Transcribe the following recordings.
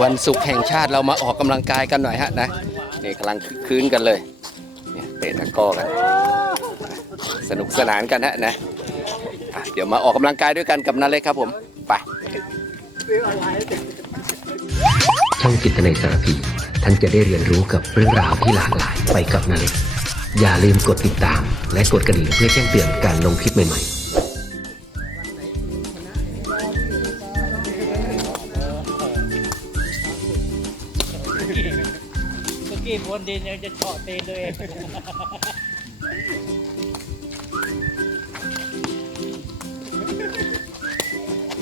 วันศุกร์แห่งชาติเรามาออกกำลังกายกันหน่อยฮะนะนี่กำลังคืนกันเลยเนี่ยเตะตะก้อกัน สนุกสนานกันฮะนะะเดี๋ยวมาออกกำลังกายด้วยกันกับนาเล็กครับผม ไปช่องจิตนาสารพีท่านจะได้เรียนรู้กับเรื่องราวที่หลากหลายไปกับนาเล็กอย่าลืมกดติดตาม และกดกระดิ่งเพื่อแจ้งเตือนการลงคลิปใหม่ๆ บนดินยังจะเฉาะตีนตัวเอง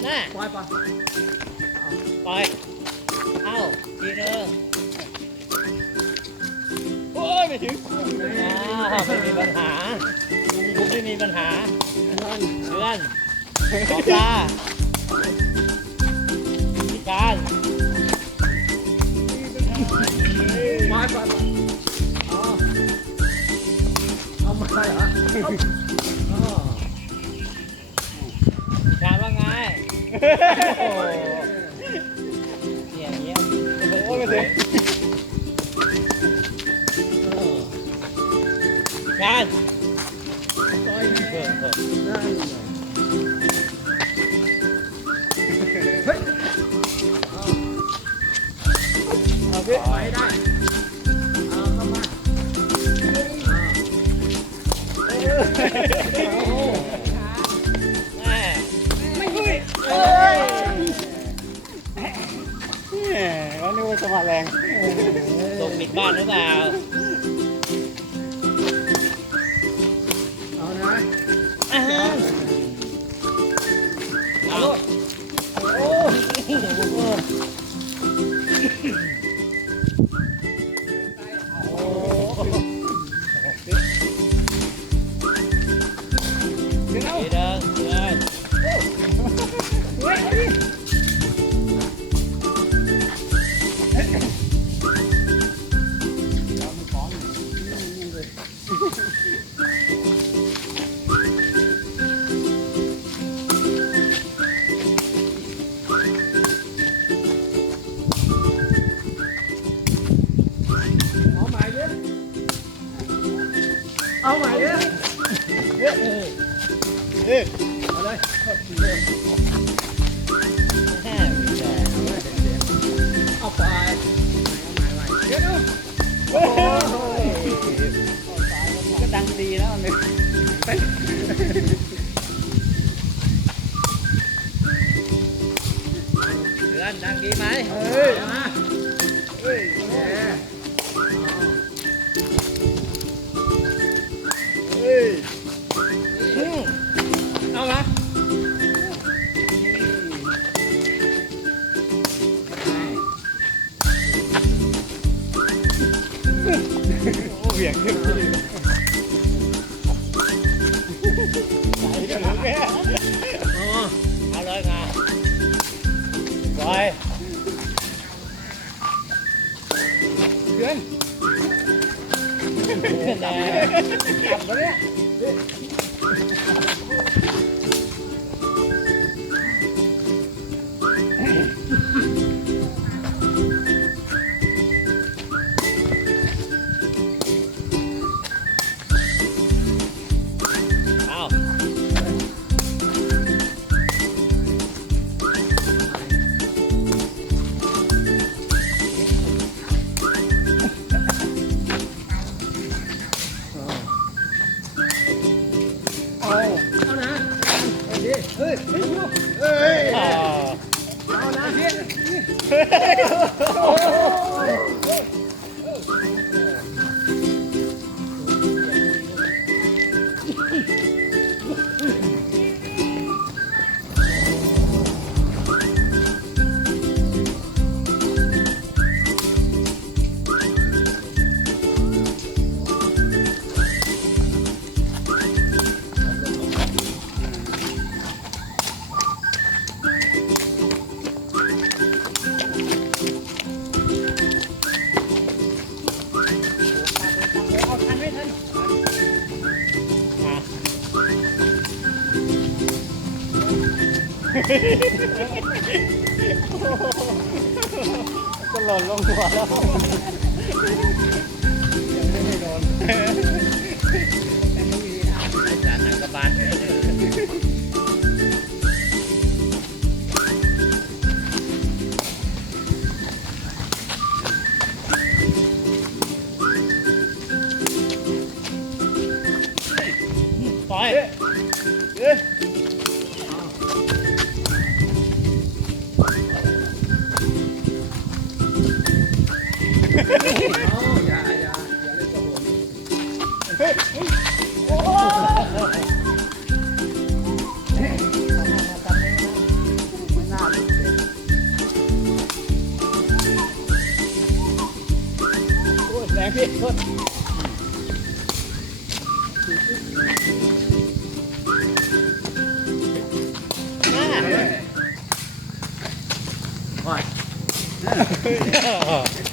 น่ะปล่อยปล่อยปล่อย เอ้าทีเนึงโอ้ยไม่ถึงอ้าวไม่มีปัญหาคุณไม่มีปัญหาเพื่อนขอปลา ถามว่าไงโอ้โหเนี่ยอย่างเงี้ยโอ้ยไม่ถึงการเอาไปไปได้ ไม่แล้วนึกว่าจะมาแรงตกมิดบ้านหรือเปล่า เอ๊ะเอาเลยเอาไปเดี๋ยวดูโอ้ยก็ดังดีแล้วเนี่ยเพื่อนดังดีไหมเฮ้ย เหวี่ยงขึ้นที่ไหนกันลูกแกเอาเลยงาปล่อยเพื่อนแน่กลับมาเนี่ย เอาดิเฮ้ยเฮ้ยเฮ้ยอ่าเอานะพี่เอา มาก็หล่นลงหัวแล้วยังไม่ได้โดนแต่ไม่มีทางอาจารย์หนังกระบาลปล่อยเล่นกับผมหน้าลุกเลยโอ้ย แรงพี่โทษเ